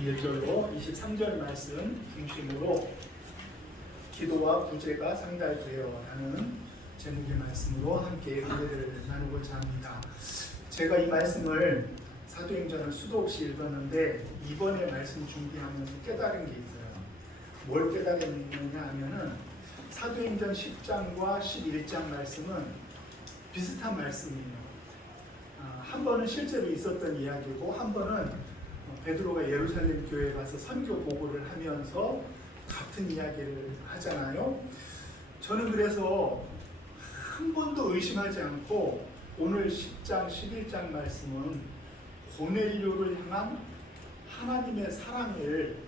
1절로 23절 말씀 중심으로 기도와 구제가 상달되어 라는 제목의 말씀으로 함께 은혜를 나누고자 합니다. 제가 이 말씀을 사도행전을 수도 없이 읽었는데 이번에 말씀 준비하면서 깨달은 게 있어요. 뭘 깨달았느냐 하면은 사도행전 10장과 11장 말씀은 비슷한 말씀이에요. 한 번은 실제로 있었던 이야기고 한 번은 베드로가 예루살렘 교회에 가서 선교 보고를 하면서 같은 이야기를 하잖아요. 저는 그래서 한 번도 의심하지 않고 오늘 10장, 11장 말씀은 고넬료를 향한 하나님의 사랑을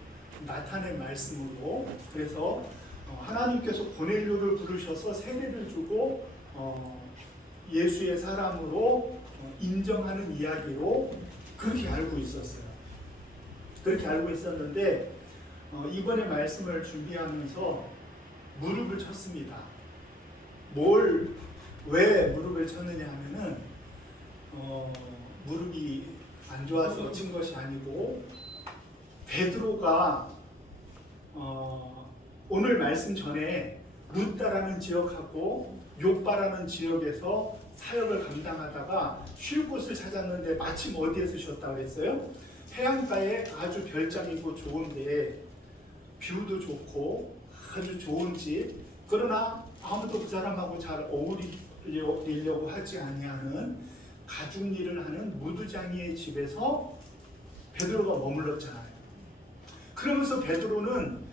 나타낸 말씀으로, 그래서 하나님께서 고넬료를 부르셔서 세례를 주고 예수의 사람으로 인정하는 이야기로 그렇게 알고 있었어요. 그렇게 알고 있었는데 이번에 말씀을 준비하면서 무릎을 쳤습니다. 왜 무릎을 쳤느냐 하면은 무릎이 안 좋아서 친 것이 아니고 베드로가 오늘 말씀 전에 루다라는 지역하고 요빠라는 지역에서 사역을 감당하다가 쉴 곳을 찾았는데 마침 어디에서 쉬었다고 했어요? 해안가에 아주 별장이고 좋은데 뷰도 좋고 아주 좋은 집, 그러나 아무도 그 사람하고 잘 어울리려고 하지 아니하는 가죽 일을 하는 무두장이의 집에서 베드로가 머물렀잖아요. 그러면서 베드로는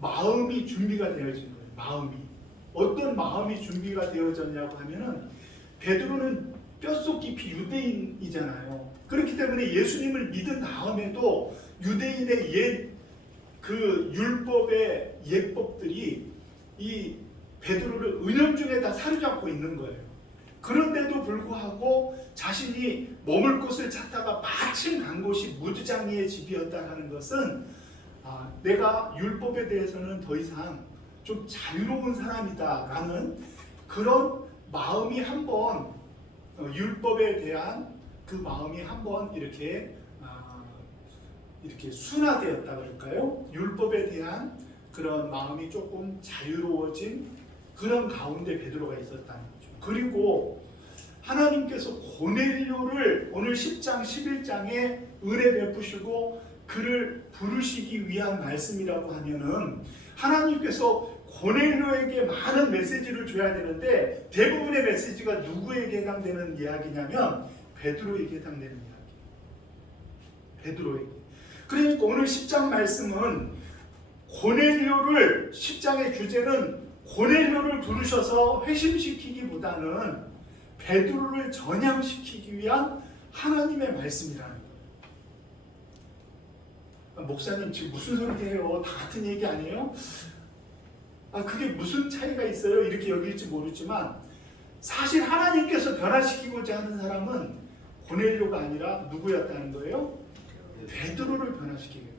마음이 준비가 되어진 거예요. 어떤 마음이 준비가 되어졌냐고 하면은 베드로는 뼛속 깊이 유대인이잖아요. 그렇기 때문에 예수님을 믿은 다음에도 유대인의 그 율법의 예법들이 이 베드로를 은연중에 다 사로잡고 있는 거예요. 그런데도 불구하고 자신이 머물 곳을 찾다가 마침 간 곳이 무두장이의 집이었다는 것은 내가 율법에 대해서는 더 이상 좀 자유로운 사람이다라는 그런 마음이 한번, 율법에 대한 그 마음이 한번 이렇게 순화되었다 그럴까요? 율법에 대한 그런 마음이 조금 자유로워진 그런 가운데 베드로가 있었다는 거죠. 그리고 하나님께서 고넬료를 오늘 10장, 11장에 은혜 베푸시고 그를 부르시기 위한 말씀이라고 하면은 하나님께서 고넬료에게 많은 메시지를 줘야 되는데 대부분의 메시지가 누구에게 해당되는 이야기냐면 베드로에게 해당되는 이야기. 베드로에게. 그러니까 오늘 10장 말씀은 고넬료를, 10장의 주제는 고넬료를 부르셔서 회심시키기보다는 베드로를 전향시키기 위한 하나님의 말씀이라는 거예요. 목사님 지금 무슨 소리예요? 다 같은 얘기 아니에요? 그게 무슨 차이가 있어요? 이렇게 여길지 모르지만 사실 하나님께서 변화시키고자 하는 사람은 고넬료가 아니라 누구였다는 거예요? 베드로를 변화시키겠다.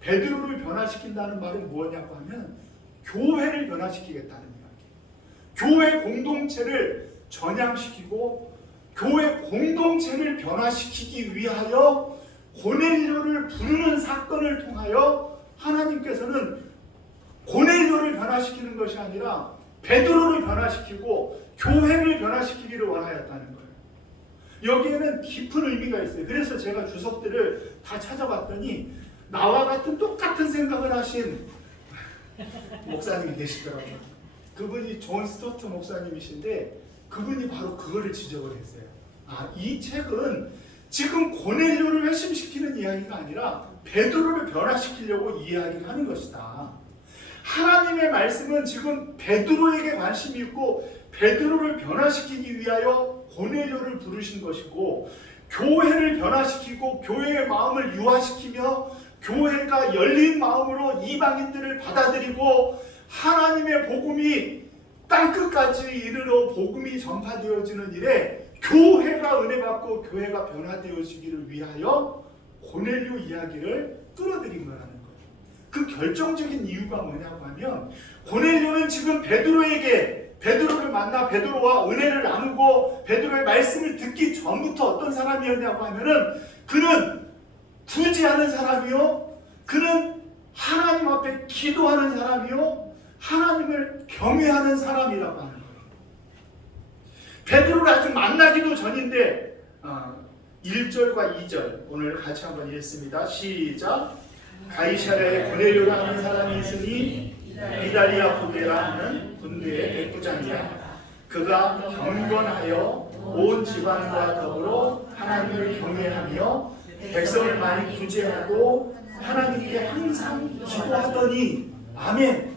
베드로를 변화시킨다는 말은 뭐냐고 하면 교회를 변화시키겠다는 이야기. 교회 공동체를 전향시키고 교회 공동체를 변화시키기 위하여 고넬료를 부르는 사건을 통하여 하나님께서는 고넬료를 변화시키는 것이 아니라 베드로를 변화시키고 교회를 변화시키기를 원하였다는 거예요. 여기에는 깊은 의미가 있어요. 그래서 제가 주석들을 다 찾아봤더니 나와 같은 똑같은 생각을 하신 목사님이 계시더라고요. 그분이 존 스토트 목사님이신데 그분이 바로 그거를 지적을 했어요. 이 책은 지금 고넬료를 회심시키는 이야기가 아니라 베드로를 변화시키려고 이야기를 하는 것이다. 하나님의 말씀은 지금 베드로에게 관심이 있고 베드로를 변화시키기 위하여 고넬료를 부르신 것이고 교회를 변화시키고 교회의 마음을 유화시키며 교회가 열린 마음으로 이방인들을 받아들이고 하나님의 복음이 땅끝까지 이르러 복음이 전파되어지는 일에 교회가 은혜받고 교회가 변화되어지기를 위하여 고넬료 이야기를 끌어들인 거라는 거예요. 그 결정적인 이유가 뭐냐고 하면 고넬료는 지금 베드로를 만나 베드로와 은혜를 나누고 베드로의 말씀을 듣기 전부터 어떤 사람이었냐고 하면은 그는 구제하는 사람이요, 그는 하나님 앞에 기도하는 사람이요, 하나님을 경외하는 사람이라고 하는 거예요. 베드로를 아직 만나기도 전인데 1절과 2절 오늘 같이 한번 읽습니다. 시작. 가이사랴에 고넬료라 하는 사람이 있으니 이달리아 부대라 하는 군대의 백부장이야. 그가 경건하여 온 집안과 더불어 하나님을 경외하며 백성을 많이 구제하고 하나님께 항상 기도하더니. 아멘.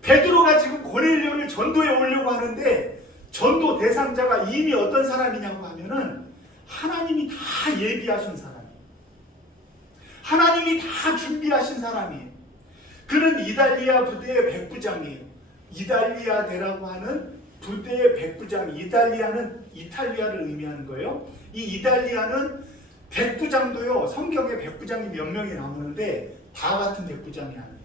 베드로가 지금 고넬료를 전도에 오려고 하는데 전도 대상자가 이미 어떤 사람이냐고 하면은 하나님이 다 예비하신 사람이에요. 하나님이 다 준비하신 사람이에요. 그는 이달리아 부대의 백부장이에요. 이달리아대라고 하는 부대의 부장, 이달리아는 이탈리아를 의미하는 거예요. 이 이달리아는 백부장도요, 성경에 백부장이 몇 명이 나오는데 다 같은 백부장이 아니에요.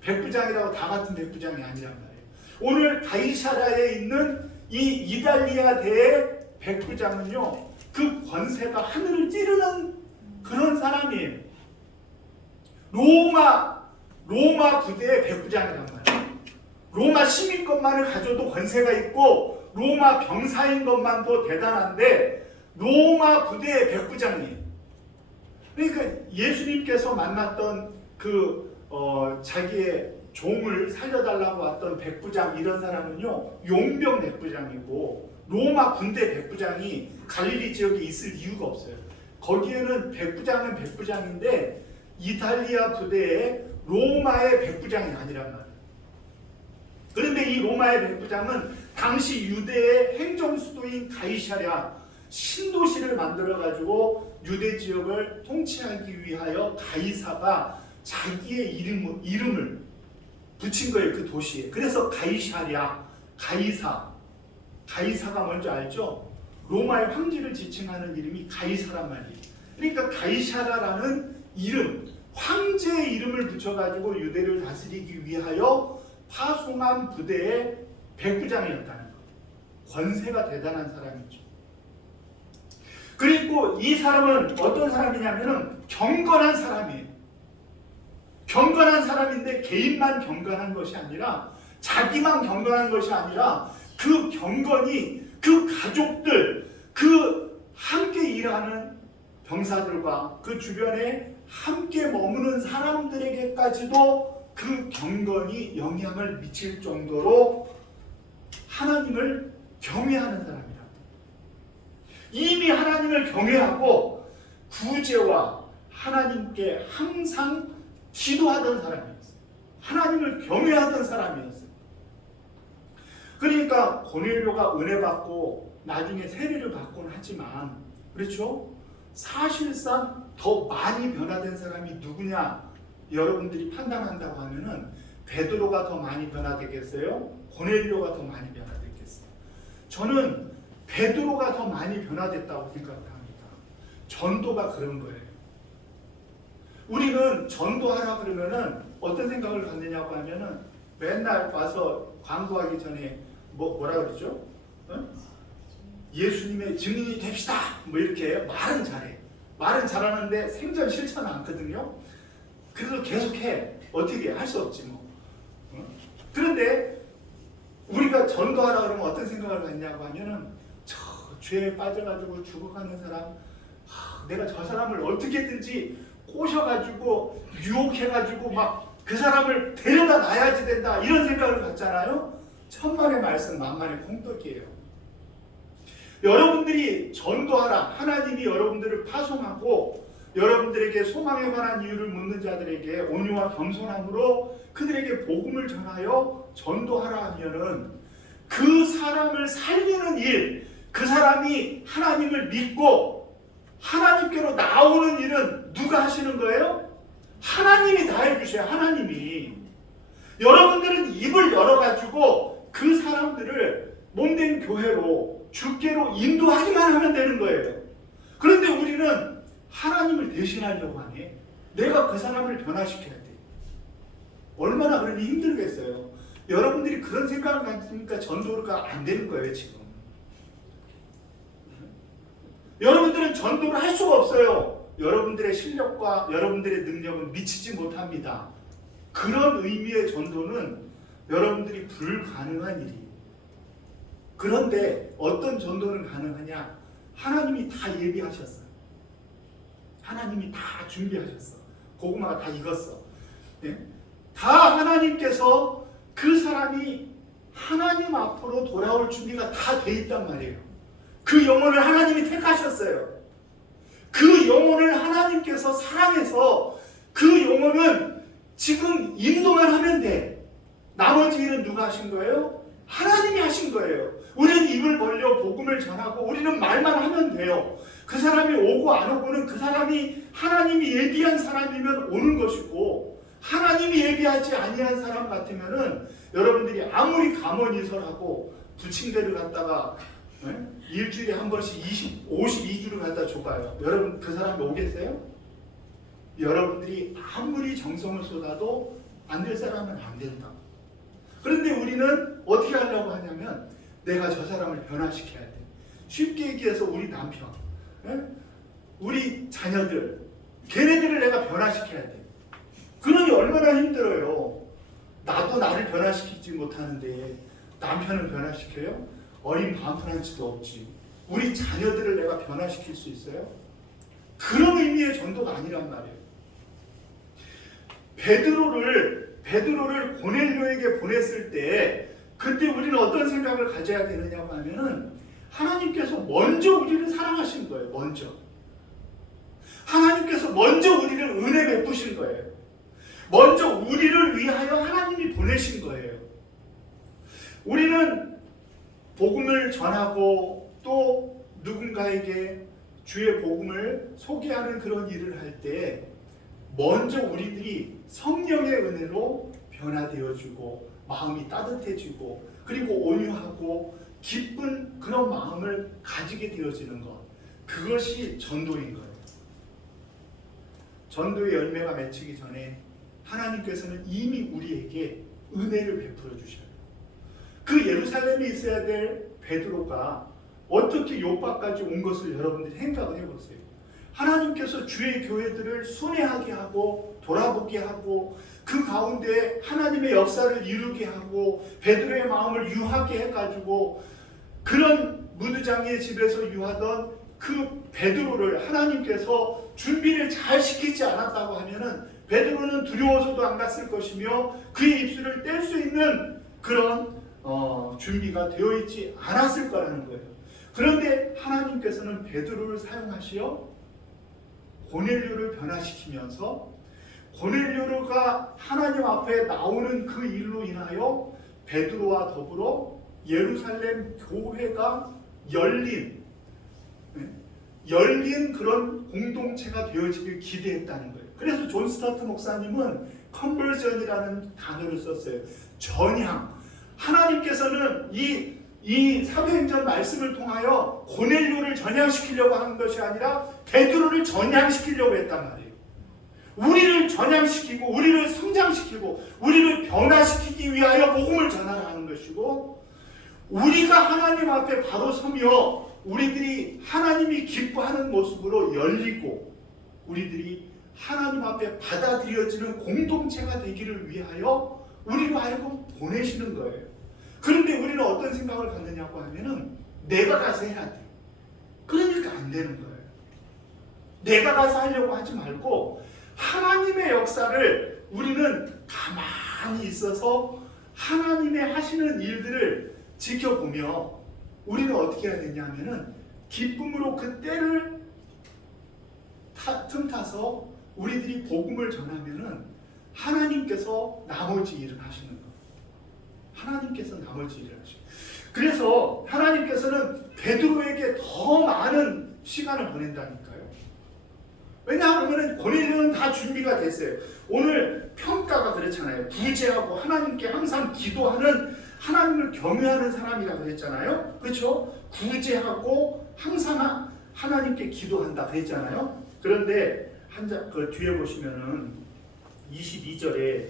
백부장이라고 다 같은 백부장이 아니란 말이에요. 오늘 가이사랴에 있는 이 이달리아대의 백부장은요, 그 권세가 하늘을 찌르는 그런 사람이에요. 로마 부대의 백부장이란 말이에요. 로마 시민 것만을 가져도 권세가 있고 로마 병사인 것만도 대단한데 로마 부대의 백부장이에요. 그러니까 예수님께서 만났던 자기의 종을 살려달라고 왔던 백부장, 이런 사람은요, 용병 백부장이고 로마 군대 백부장이 갈릴리 지역에 있을 이유가 없어요. 거기에는 백부장은 백부장인데 이탈리아 부대의 로마의 백부장이 아니란 말이에요. 그런데 이 로마의 백부장은 당시 유대의 행정수도인 가이사랴 신도시를 만들어가지고 유대 지역을 통치하기 위하여 가이사가 자기의 이름을 붙인 거예요, 그 도시에. 그래서 가이사랴, 가이사가 뭔지 알죠? 로마의 황제를 지칭하는 이름이 가이사란 말이에요. 그러니까 가이사라라는 이름, 황제의 이름을 붙여가지고 유대를 다스리기 위하여 파송한 부대의 백부장이었다는 거예요. 권세가 대단한 사람이죠. 그리고 이 사람은 어떤 사람이냐면은 경건한 사람이에요. 경건한 사람인데 개인만 경건한 것이 아니라, 자기만 경건한 것이 아니라 그 경건이 그 가족들, 그 함께 일하는 병사들과 그 주변에 함께 머무는 사람들에게까지도 그 경건이 영향을 미칠 정도로 하나님을 경외하는 사람이다. 이미 하나님을 경외하고 구제와 하나님께 항상 기도하던 사람이었어요. 하나님을 경외하던 사람이었어요. 그러니까 고넬료가 은혜 받고 나중에 세례를 받곤 하지만, 그렇죠? 사실상 더 많이 변화된 사람이 누구냐 여러분들이 판단한다고 하면은 베드로가 더 많이 변화되겠어요? 고넬료가 더 많이 변화되겠어요? 저는 베드로가 더 많이 변화됐다고 생각합니다. 전도가 그런 거예요. 우리는 전도하라 그러면은 어떤 생각을 갖느냐고 하면은 맨날 와서 광고하기 전에 뭐라 그러죠? 예수님의 증인이 됩시다. 뭐 이렇게 말은 잘해. 말은 잘하는데 생전 실천은 않거든요. 그래서 계속해. 어떻게 할 수 없지 뭐. 그런데 우리가 전도하라 그러면 어떤 생각을 갖냐고 하면은 저 죄에 빠져가지고 죽어가는 사람, 내가 저 사람을 어떻게든지 꼬셔가지고 유혹해가지고 막 그 사람을 데려다 놔야지 된다, 이런 생각을 갖잖아요. 천만의 말씀 만만의 콩떡이에요. 여러분들이 전도하라, 하나님이 여러분들을 파송하고 여러분들에게 소망에 관한 이유를 묻는 자들에게 온유와 겸손함으로 그들에게 복음을 전하여 전도하라 하면은 그 사람을 살리는 일, 그 사람이 하나님을 믿고 하나님께로 나오는 일은 누가 하시는 거예요? 하나님이 다 해주셔요. 하나님이. 여러분들은 입을 열어가지고 그 사람들을 몸된 교회로, 주께로 인도하기만 하면 되는 거예요. 그런데 우리는 하나님을 대신하려고 하네. 내가 그 사람을 변화시켜야 돼. 얼마나 그러니 힘들겠어요. 여러분들이 그런 생각을 가지니까 전도가 안 되는 거예요, 지금. 여러분들은 전도를 할 수가 없어요. 여러분들의 실력과 여러분들의 능력은 미치지 못합니다. 그런 의미의 전도는 여러분들이 불가능한 일이에요. 그런데 어떤 전도는 가능하냐? 하나님이 다 예비하셨어요. 하나님이 다 준비하셨어. 고구마가 다 익었어. 예? 다 하나님께서 그 사람이 하나님 앞으로 돌아올 준비가 다 돼 있단 말이에요. 그 영혼을 하나님이 택하셨어요. 그 영혼을 하나님께서 사랑해서 그 영혼은 지금 인도만 하면 돼. 나머지 일은 누가 하신 거예요? 하나님이 하신 거예요. 우리는 입을 벌려 복음을 전하고 우리는 말만 하면 돼요. 그 사람이 오고 안 오고는 그 사람이 하나님이 예비한 사람이면 오는 것이고, 하나님이 예비하지 아니한 사람 같으면은 여러분들이 아무리 감언이설하고 부침개를 갖다가 일주일에 한 번씩 52주를 갖다 줘봐요. 여러분 그 사람이 오겠어요? 여러분들이 아무리 정성을 쏟아도 안 될 사람은 안 된다. 그런데 우리는 어떻게 하려고 하냐면 내가 저 사람을 변화시켜야 돼. 쉽게 얘기해서 우리 남편, 우리 자녀들, 걔네들을 내가 변화시켜야 돼. 그러니 얼마나 힘들어요. 나도 나를 변화시키지 못하는데 남편을 변화시켜요? 어린 반푼한치도 없지. 우리 자녀들을 내가 변화시킬 수 있어요? 그런 의미의 전도가 아니란 말이에요. 베드로를 고넬료에게 보냈을 때 그때 우리는 어떤 생각을 가져야 되느냐고 하면은 하나님께서 먼저 우리를 사랑하신 거예요. 하나님께서 먼저 우리를 은혜 베푸신 거예요. 먼저 우리를 위하여 하나님이 보내신 거예요. 우리는 복음을 전하고 또 누군가에게 주의 복음을 소개하는 그런 일을 할 때 먼저 우리들이 성령의 은혜로 변화되어지고 마음이 따뜻해지고 그리고 온유하고 기쁜 그런 마음을 가지게 되어지는 것, 그것이 전도인 거예요. 전도의 열매가 맺히기 전에 하나님께서는 이미 우리에게 은혜를 베풀어 주셔요. 그 예루살렘에 있어야 될 베드로가 어떻게 요바까지 온 것을 여러분들이 생각을 해보세요. 하나님께서 주의 교회들을 순회하게 하고 돌아보게 하고 그 가운데 하나님의 역사를 이루게 하고 베드로의 마음을 유하게 해가지고 그런 무두장의 집에서 유하던 그 베드로를 하나님께서 준비를 잘 시키지 않았다고 하면은 베드로는 두려워서도 안 갔을 것이며 그의 입술을 뗄 수 있는 그런 준비가 되어 있지 않았을 거라는 거예요. 그런데 하나님께서는 베드로를 사용하시어 고넬료를 변화시키면서 고넬료가 하나님 앞에 나오는 그 일로 인하여 베드로와 더불어 예루살렘 교회가 열린 그런 공동체가 되어지길 기대했다는 거예요. 그래서 존 스타트 목사님은 컨버전이라는 단어를 썼어요. 전향. 하나님께서는 이 사도행전 말씀을 통하여 고넬료를 전향시키려고 하는 것이 아니라 베드로를 전향시키려고 했단 말이에요. 우리를 전향시키고 우리를 성장시키고 우리를 변화시키기 위하여 복음을 전하라 하는 것이고, 우리가 하나님 앞에 바로 서며 우리들이 하나님이 기뻐하는 모습으로 열리고 우리들이 하나님 앞에 받아들여지는 공동체가 되기를 위하여 우리로 하여금 보내시는 거예요. 그런데 우리는 어떤 생각을 갖느냐고 하면은 내가 가서 해야 돼. 그러니까 안 되는 거예요. 내가 가서 하려고 하지 말고 하나님의 역사를 우리는 가만히 있어서 하나님의 하시는 일들을 지켜보며 우리는 어떻게 해야 되냐 하면은 기쁨으로 그 때를 틈타서 우리들이 복음을 전하면은 하나님께서 나머지 일을 하시는 거예요. 하나님께서 나머지 일을 하시고, 그래서 하나님께서는 베드로에게 더 많은 시간을 보낸다니까요. 왜냐하면 고넬료는 다 준비가 됐어요. 오늘 평가가 그렇잖아요. 구제하고 하나님께 항상 기도하는, 하나님을 경외하는 사람이라고 그랬잖아요. 그렇죠? 구제하고 항상 하나님께 기도한다 그랬잖아요. 그런데 그 뒤에 보시면은 22절에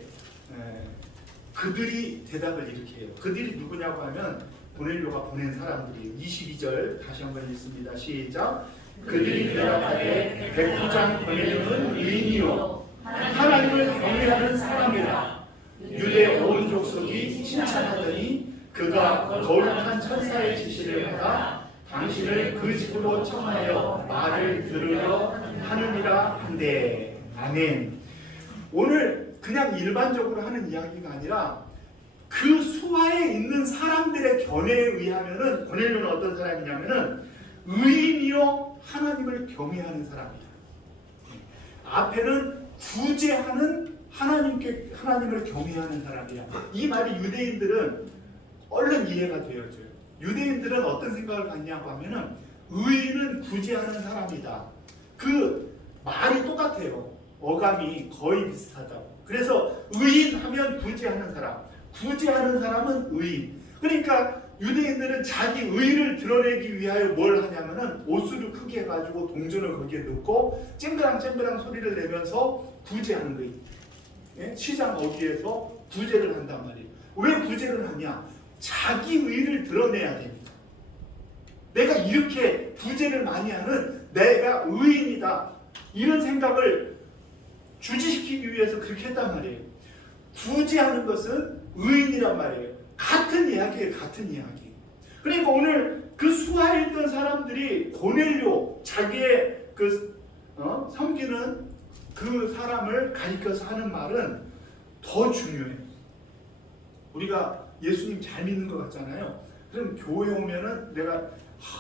그들이 대답을 이렇게 해요. 그들이 누구냐고 하면 고넬료가 보낸 사람들이에요. 22절 다시 한번 읽습니다. 시작. 그들이 대답하되 백부장 고넬료는 의인이요 하나님을 경외하는 사람이라. 유대 온 족속이 칭찬하더니 그가 거룩한 천사의 지시를 받아 당신을 그 집으로 청하여 말을 들으려 하느니라 한대. 아멘. 오늘 그냥 일반적으로 하는 이야기가 아니라 그 수하에 있는 사람들의 견해에 의하면은 고넬료는 어떤 사람이냐면은 의인이요 하나님을 경외하는 사람이다. 앞에는 구제하는 하나님을 경외하는 사람이야. 이 말이 유대인들은 얼른 이해가 되어져요. 유대인들은 어떤 생각을 갖냐고 하면은 의인은 구제하는 사람이다. 그 말이 똑같아요. 어감이 거의 비슷하다고. 그래서 의인하면 구제하는 사람, 구제하는 사람은 의인. 그러니까 유대인들은 자기 의를 드러내기 위하여 뭘 하냐면은 옷수를 크게 해가지고 동전을 거기에 넣고 쨍그랑쨍그랑 소리를 내면서 구제하는 거예요. 예? 시장 어귀에서 구제를 한단 말이에요. 왜 구제를 하냐? 자기 의를 드러내야 됩니다. 내가 이렇게 구제를 많이 하는 내가 의인이다. 이런 생각을 주지시키기 위해서 그렇게 했단 말이에요. 구제하는 것은 의인이란 말이에요. 같은 이야기예요. 같은 이야기. 그러니까 오늘 그 수하에 있던 사람들이 고넬료 자기의 섬기는 그 사람을 가리켜서 하는 말은 더 중요해요. 우리가 예수님 잘 믿는 것 같잖아요. 그럼 교회 오면은 내가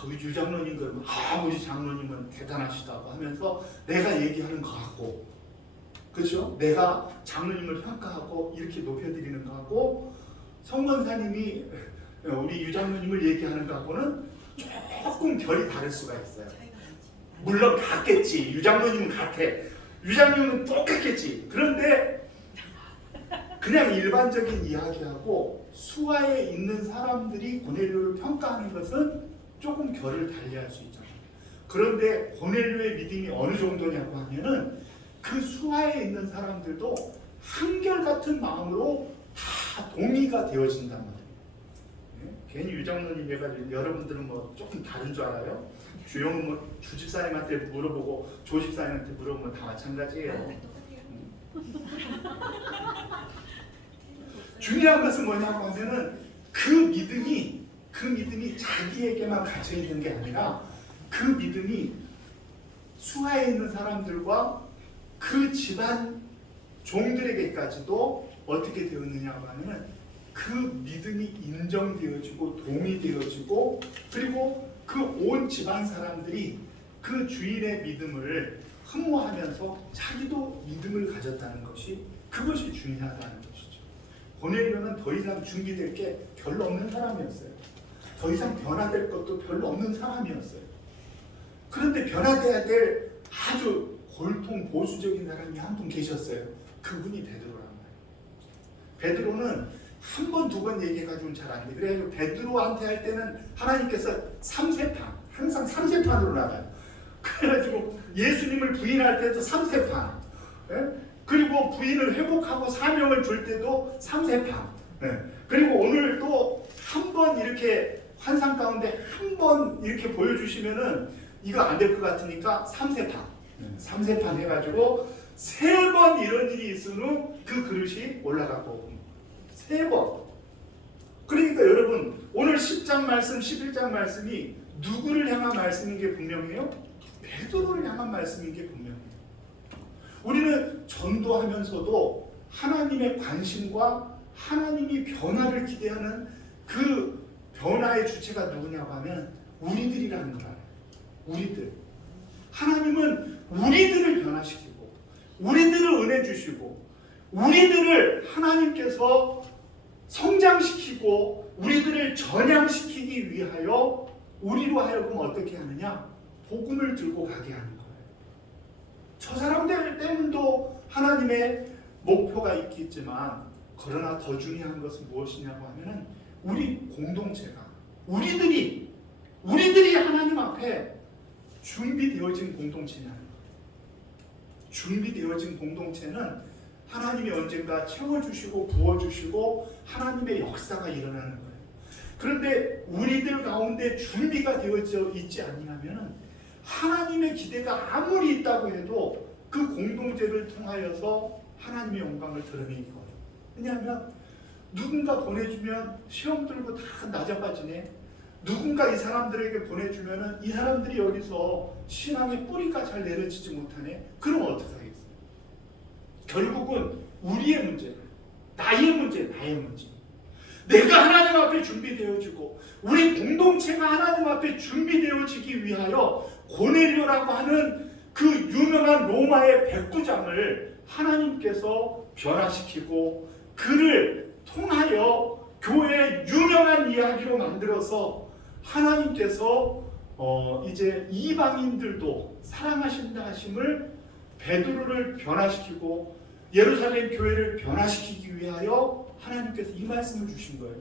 우리 유장로님 그러면 우리 장로님은 대단하시다고 하면서 내가 얘기하는 거 같고, 그렇죠? 내가 장로님을 평가하고 이렇게 높여드리는 거 하고, 성권사님이 우리 유장로님을 얘기하는 거하고는 조금 결이 다를 수가 있어요. 물론 같겠지. 유장로님은 같아. 유장로님은 똑같겠지. 그런데 그냥 일반적인 이야기하고 수하에 있는 사람들이 고넬료를 평가하는 것은 조금 결을 달리할 수 있잖아요. 그런데 고넬료의 믿음이 어느 정도냐고 하면은 그 수하에 있는 사람들도 한결같은 마음으로 다 동의가 되어진단 말이에요. 괜히 유장로님 해가지고 여러분들은 뭐 조금 다른 줄 알아요? 주영은 뭐 주집사님한테 물어보고 조집사님한테 물어보면 다 마찬가지예요. 중요한 것은 뭐냐고 하면은 그 믿음이 자기에게만 갇혀 있는 게 아니라 그 믿음이 수하에 있는 사람들과 그 집안 종들에게까지도 어떻게 되었느냐고 하면은 그 믿음이 인정되어지고 동의되어지고, 그리고 그 온 집안 사람들이 그 주인의 믿음을 흠모하면서 자기도 믿음을 가졌다는 것이, 그것이 중요하다는 것이죠. 고넬료는 더 이상 준비될 게 별로 없는 사람이었어요. 더 이상 변화될 것도 별로 없는 사람이었어요. 그런데 변화돼야 될 아주 골통 보수적인 사람이 한 분 계셨어요. 그분이 베드로란 말이에요. 베드로는 한 번, 두 번 얘기해가지고는 잘 안 돼. 그래서 베드로한테 할 때는 하나님께서 3세판, 항상 3세판으로 나가요. 그래가지고 예수님을 부인할 때도 3세판, 그리고 부인을 회복하고 사명을 줄 때도 3세판, 그리고 오늘 또 한 번 이렇게 환상 가운데 한 번 이렇게 보여주시면은 이거 안 될 것 같으니까 3세판, 3세판 해가지고 3번 이런 일이 있은 후 그 그릇이 올라가고 3번. 그러니까 여러분 오늘 10장 말씀, 11장 말씀이 누구를 향한 말씀인 게 분명해요? 베드로를 향한 말씀인 게 분명해요. 우리는 전도하면서도 하나님의 관심과 하나님이 변화를 기대하는 그 변화의 주체가 누구냐고 하면 우리들이라는 걸 알아요. 우리들. 하나님은 우리들을 변화시키고 우리들을 은혜 주시고 우리들을 하나님께서 성장시키고 우리들을 전향시키기 위하여 우리로 하여금 어떻게 하느냐? 복음을 들고 가게 하는 거예요. 저 사람들 때문도 하나님의 목표가 있겠지만, 그러나 더 중요한 것은 무엇이냐고 하면은 우리 공동체가, 우리들이 하나님 앞에 준비되어진 공동체냐는 거예요. 준비되어진 공동체는 하나님이 언젠가 채워주시고 부어주시고 하나님의 역사가 일어나는 거예요. 그런데 우리들 가운데 준비가 되어져 있지 않냐면은 하나님의 기대가 아무리 있다고 해도 그 공동체를 통하여서 하나님의 영광을 드러내기 어려워요. 왜냐하면 누군가 보내주면 시험 들고 다 낮아빠지네. 누군가 이 사람들에게 보내주면은 이 사람들이 여기서 신앙의 뿌리가 잘 내려지지 못하네. 그럼 어떻게 하겠어요? 결국은 우리의 문제, 나의 문제, 나의 문제. 내가 하나님 앞에 준비되어지고 우리 공동체가 하나님 앞에 준비되어지기 위하여 고넬료라고 하는 그 유명한 로마의 백부장을 하나님께서 변화시키고 그를 통하여 교회의 유명한 이야기로 만들어서 하나님께서 이제 이방인들도 사랑하신다 하심을 베드로를 변화시키고 예루살렘 교회를 변화시키기 위하여 하나님께서 이 말씀을 주신 거예요.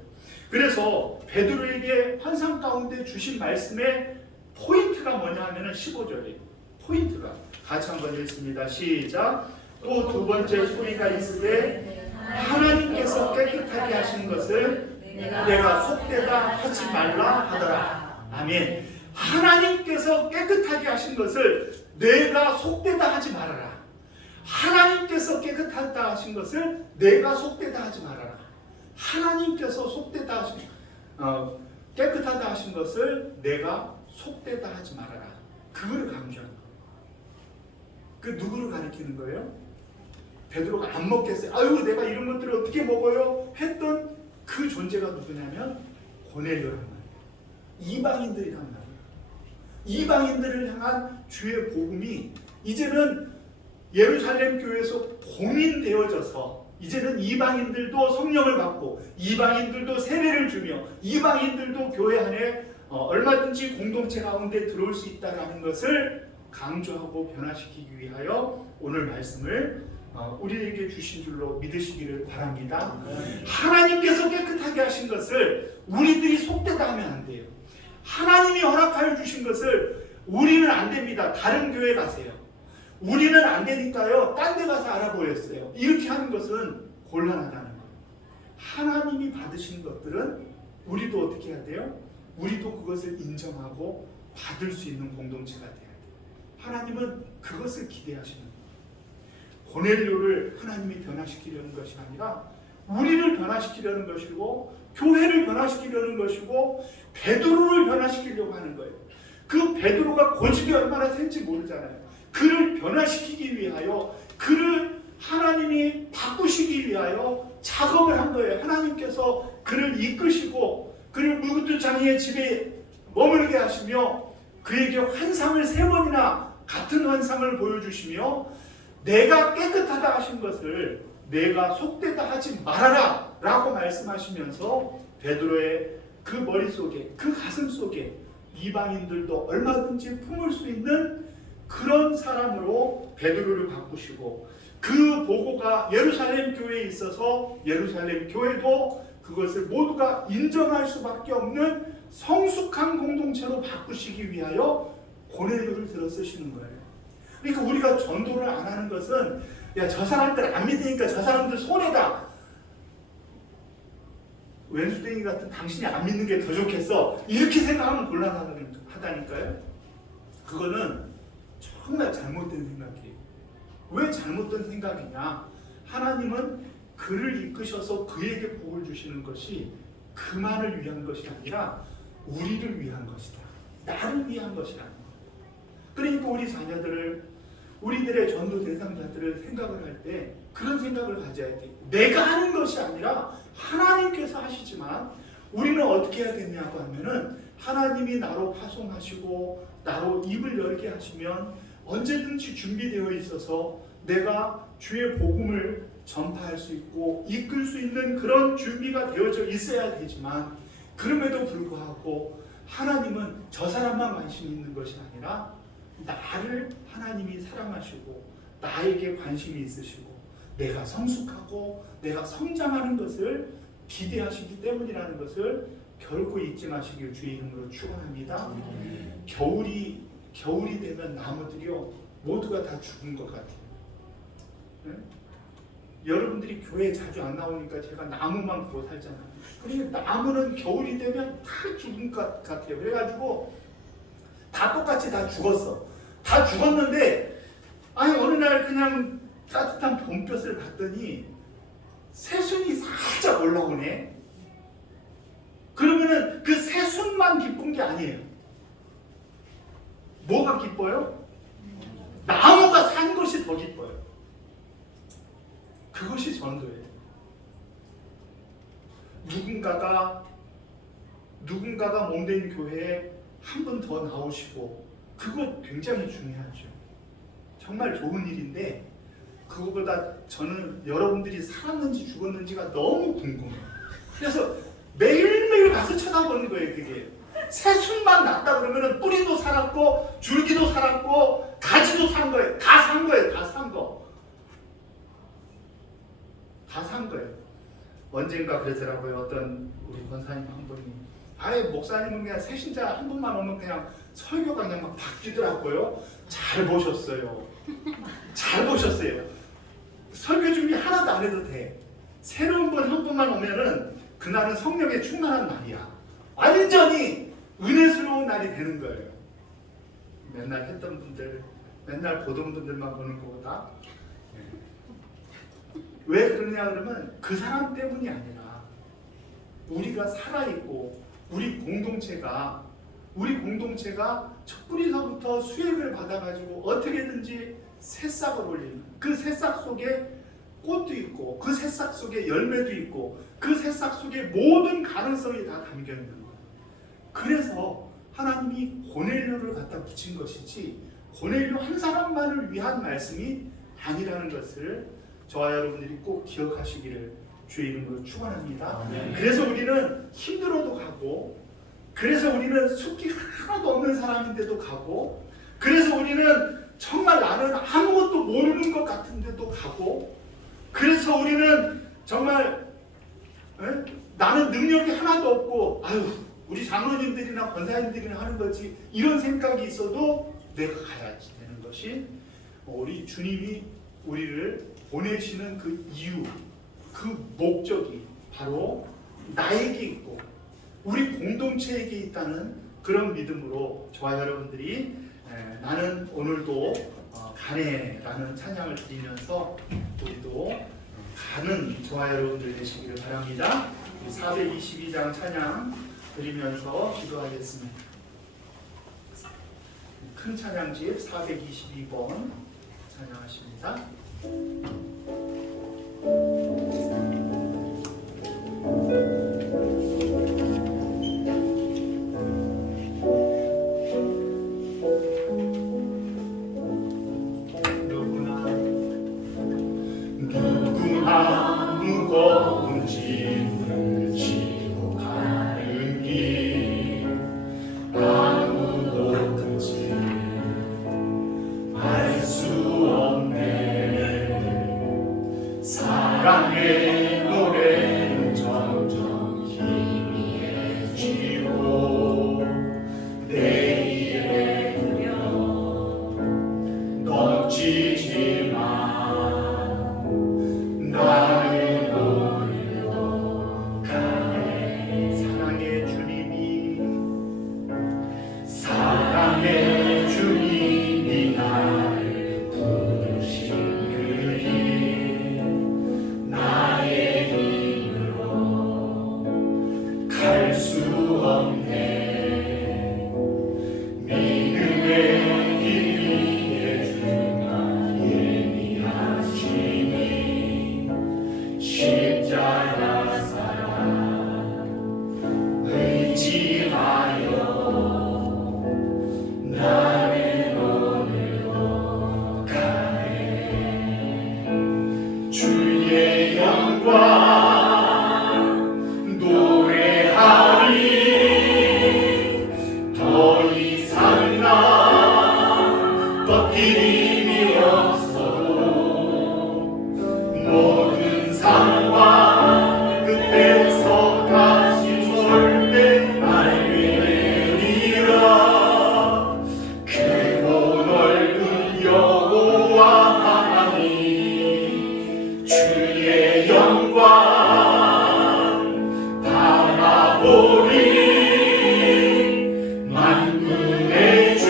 그래서 베드로에게 환상 가운데 주신 말씀의 포인트가 뭐냐 하면은 15절이에요. 포인트가 같이 한번 읽습니다. 시작. 또 두 번째 소리가 있으되 하나님께서 깨끗하게 하신 것을 내가 속되다 하지 말라 하더라. 아멘. 하나님께서 깨끗하게 하신 것을 내가 속되다 하지 말아라. 하나님께서 깨끗하다 하신 것을 내가 속되다 하지 말아라. 하나님께서 속되다 하신 깨끗하다 하신 것을 내가 속되다 하지 말아라. 그걸 강조하는 거예요. 그 누구를 가리키는 거예요? 베드로가 안 먹겠어요. 아유 내가 이런 것들을 어떻게 먹어요? 했던 그 존재가 누구냐면 고넬료란 말이에요. 이방인들이란 말이에요. 이방인들을 향한 주의 복음이 이제는 예루살렘 교회에서 공인되어져서 이제는 이방인들도 성령을 받고 이방인들도 세례를 주며 이방인들도 교회 안에 얼마든지 공동체 가운데 들어올 수 있다는 것을 강조하고 변화시키기 위하여 오늘 말씀을 우리에게 주신 줄로 믿으시기를 바랍니다. 하나님께서 깨끗하게 하신 것을 우리들이 속되다 하면 안 돼요. 하나님이 허락하여 주신 것을 우리는 안 됩니다. 다른 교회 가세요. 우리는 안 되니까요. 딴 데 가서 알아보였어요. 이렇게 하는 것은 곤란하다는 거예요. 하나님이 받으신 것들은 우리도 어떻게 해야 돼요? 우리도 그것을 인정하고 받을 수 있는 공동체가 돼야 돼요. 하나님은 그것을 기대하시는 거예요. 고넬료를 하나님이 변화시키려는 것이 아니라 우리를 변화시키려는 것이고 교회를 변화시키려는 것이고 베드로를 변화시키려고 하는 거예요. 그 베드로가 고집이 얼마나 센지 모르잖아요. 그를 변화시키기 위하여 그를 하나님이 바꾸시기 위하여 작업을 한 거예요. 하나님께서 그를 이끄시고 그를 무구두장이의 집에 머물게 하시며 그에게 환상을 3번이나 같은 환상을 보여주시며 내가 깨끗하다 하신 것을 내가 속되다 하지 말아라 라고 말씀하시면서 베드로의 그 머릿속에 그 가슴속에 이방인들도 얼마든지 품을 수 있는 그런 사람으로 베드로를 바꾸시고 그 보고가 예루살렘 교회에 있어서 예루살렘 교회도 그것을 모두가 인정할 수밖에 없는 성숙한 공동체로 바꾸시기 위하여 고넬료를 들어 쓰시는 거예요. 그러니까 우리가 전도를 안 하는 것은 야, 저 사람들 안 믿으니까 저 사람들 손해다. 왼수댕이 같은 당신이 안 믿는 게 더 좋겠어. 이렇게 생각하면 곤란하다니까요. 그거는 정말 잘못된 생각이에요. 왜 잘못된 생각이냐? 하나님은 그를 이끄셔서 그에게 복을 주시는 것이 그만을 위한 것이 아니라 우리를 위한 것이다. 나를 위한 것이라는 거예요. 그러니까 우리 자녀들을 우리들의 전도 대상자들을 생각을 할 때 그런 생각을 가져야 돼요. 내가 하는 것이 아니라 하나님께서 하시지만 우리는 어떻게 해야 되냐고 하면은 하나님이 나로 파송하시고 나로 입을 열게 하시면 언제든지 준비되어 있어서 내가 주의 복음을 전파할 수 있고 이끌 수 있는 그런 준비가 되어져 있어야 되지만 그럼에도 불구하고 하나님은 저 사람만 관심이 있는 것이 아니라 나를 하나님이 사랑하시고 나에게 관심이 있으시고 내가 성숙하고 내가 성장하는 것을 기대하시기 때문이라는 것을 결코 잊지 마시길 주의 이름으로 축원합니다. 겨울이 되면 나무들이요 모두가 다 죽은 것 같아요. 네? 여러분들이 교회에 자주 안 나오니까 제가 나무만 보고 살잖아요. 그러니까 나무는 겨울이 되면 다 죽은 것 같아요. 그래가지고 다 똑같이 다 죽었어. 다 죽었는데 아니 어느 날 그냥 따뜻한 봄볕을 봤더니 새순이 살짝 올라오네. 그러면은 그 새순만 기쁜 게 아니에요. 뭐가 기뻐요? 나무가 산 것이 더 기뻐요. 그것이 전도예요. 누군가가 몸된 교회에 한 분 더 나오시고, 그거 굉장히 중요하죠. 정말 좋은 일인데, 그거보다 저는 여러분들이 살았는지 죽었는지가 너무 궁금해요. 그래서 매일매일 가서 쳐다보는 거예요. 그게 새순만 났다 그러면은 뿌리도 살았고 줄기도 살았고 가지도 산 거예요. 다 산 거예요. 다 산 거. 다 산 거예요. 언젠가 그러더라고요. 어떤 우리 권사님 한 분이, 아예 목사님은 그냥 새신자 한 분만 오면 그냥 설교가 그냥 막 바뀌더라고요. 잘 보셨어요. 잘 보셨어요. 설교 준비 하나도 안 해도 돼. 새로운 분 한 분만 오면은 그날은 성령에 충만한 날이야. 완전히 은혜스러운 날이 되는 거예요. 맨날 했던 분들, 맨날 보던 분들만 보는 것보다. 왜 그러냐 그러면 그 사람 때문이 아니라 우리가 살아있고 우리 공동체가 첫 뿌리서부터 수액을 받아가지고 어떻게든지 새싹을 올리는, 그 새싹 속에 꽃도 있고 그 새싹 속에 열매도 있고 그 새싹 속에 모든 가능성이 다 담겨 있는 거예요. 그래서 하나님이 고넬료를 갖다 붙인 것이지 고넬료 한 사람만을 위한 말씀이 아니라는 것을 저와 여러분들이 꼭 기억하시기를 주의 이름으로 축원합니다. 그래서 우리는 힘들어도 가고, 그래서 우리는 숫기 하나도 없는 사람인데도 가고, 그래서 우리는 정말 나는 아무것도 모르는 것 같은데도 가고, 그래서 우리는 정말 나는 능력이 하나도 없고 우리 장로님들이나 권사님들이나 하는 거지 이런 생각이 있어도 내가 가야지 되는 것이 우리 주님이 우리를 보내시는 그 이유, 그 목적이 바로 나에게 있고 우리 공동체에게 있다는 그런 믿음으로 저와 여러분들이 나는 오늘도 가네라는 찬양을 드리면서 우리도 가는 저와 여러분들 되시기를 바랍니다. 422장 찬양 드리면서 기도하겠습니다. 큰 찬양집 422번 찬양하십니다. 누구나 무거운 짐을 지고 가는 길, 아무도 그지 알 수 없네. 사랑의 노래는 점점 희미해지고 내 입에 들려 넘치지만 나는 오늘도 가네. 사랑의 주님이 나를 부르시느니 나의 힘으로 갈 수 없네. 믿음의 길 위에 주가 예비하시니 십자가 사랑 의지하여 나는 오늘도 가네. 주의 영광 노래하리. 더 이상 나 꺾임이 없어도 모든 상황 끝에서 다시 절대 알리리라. 크고 넓은 여호와 하나님, 주의 영광 바라보리. 만군의 주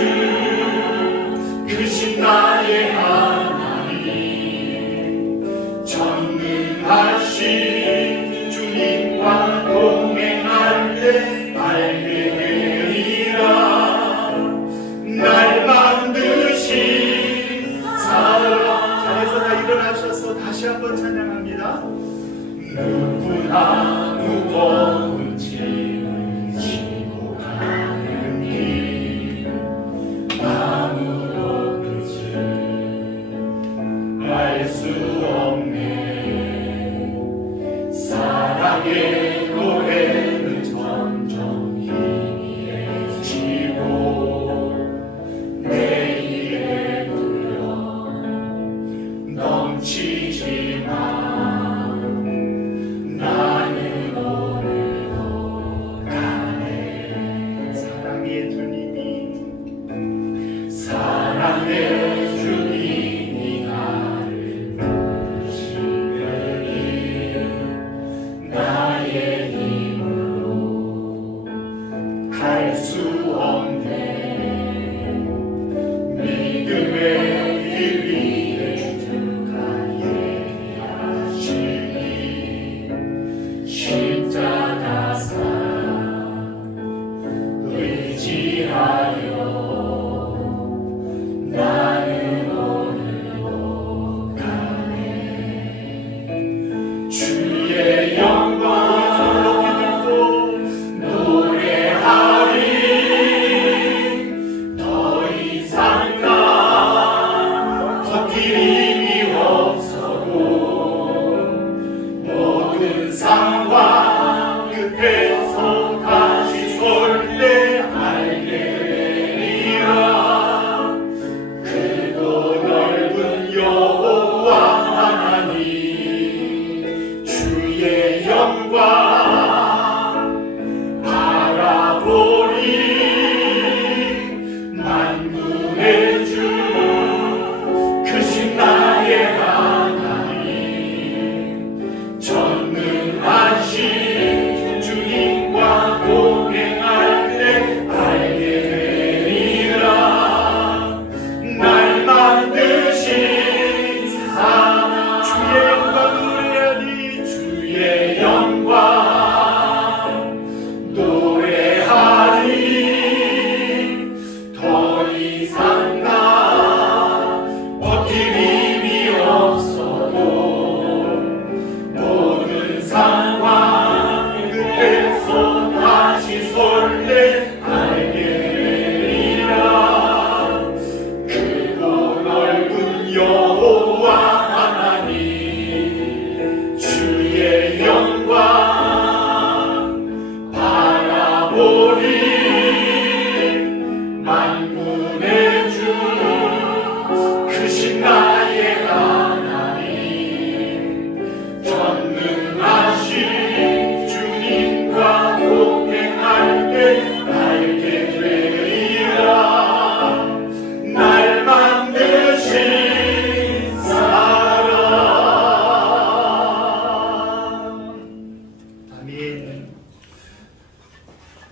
일어나셔서 다시 한번 찬양합니다. 누구나 무거운 짐을 지고 가는 길 아무도 끝을 알 수 없네. 사랑의 노래는 점점 힘이 해지고 내 입에 불려 넘치지만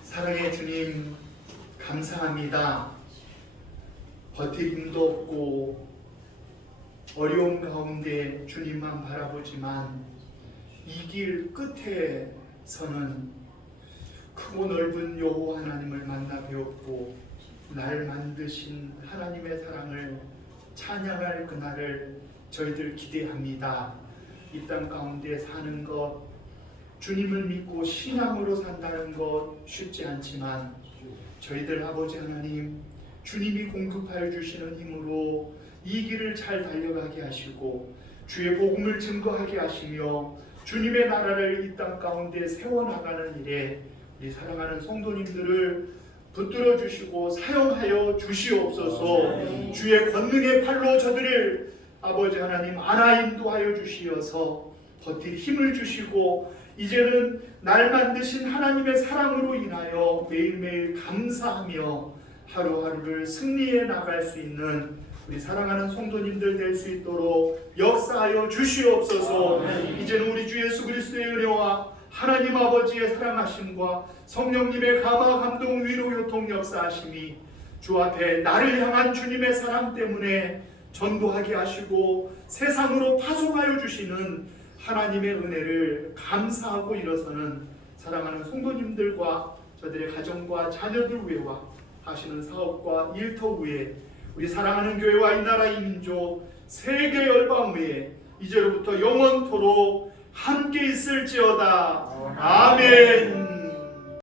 사랑의 주님 감사합니다. 버틸 힘도 없고 어려운 가운데 주님만 바라보지만 이 길 끝에서는 크고 넓은 여호와 하나님을 만나 배웠고 날 만드신 하나님의 사랑을 찬양할 그날을 저희들 기대합니다. 이 땅 가운데 사는 것, 주님을 믿고 신앙으로 산다는 것 쉽지 않지만 저희들 아버지 하나님, 주님이 공급하여 주시는 힘으로 이 길을 잘 달려가게 하시고 주의 복음을 증거하게 하시며 주님의 나라를 이 땅 가운데 세워나가는 일에 우리 사랑하는 성도님들을 붙들어 주시고 사용하여 주시옵소서. 주의 권능의 팔로 저들을 아버지 하나님 안아 인도하여 주시어서 버틸 힘을 주시고 이제는 날 만드신 하나님의 사랑으로 인하여 매일매일 감사하며 하루하루를 승리해 나갈 수 있는 우리 사랑하는 성도님들 될 수 있도록 역사하여 주시옵소서. 이제는 우리 주 예수 그리스도의 은혜와 하나님 아버지의 사랑하심과 성령님의 감화 감동 위로 교통 역사하심이 주 앞에 나를 향한 주님의 사랑 때문에 전도하게 하시고 세상으로 파송하여 주시는 하나님의 은혜를 감사하고 일어서는 사랑하는 성도님들과 저들의 가정과 자녀들 위에와 하시는 사업과 일터 위에 우리 사랑하는 교회와 이 나라 이 민족 세계 열방 위에 이제로부터 영원토록 함께 있을지어다. 아멘.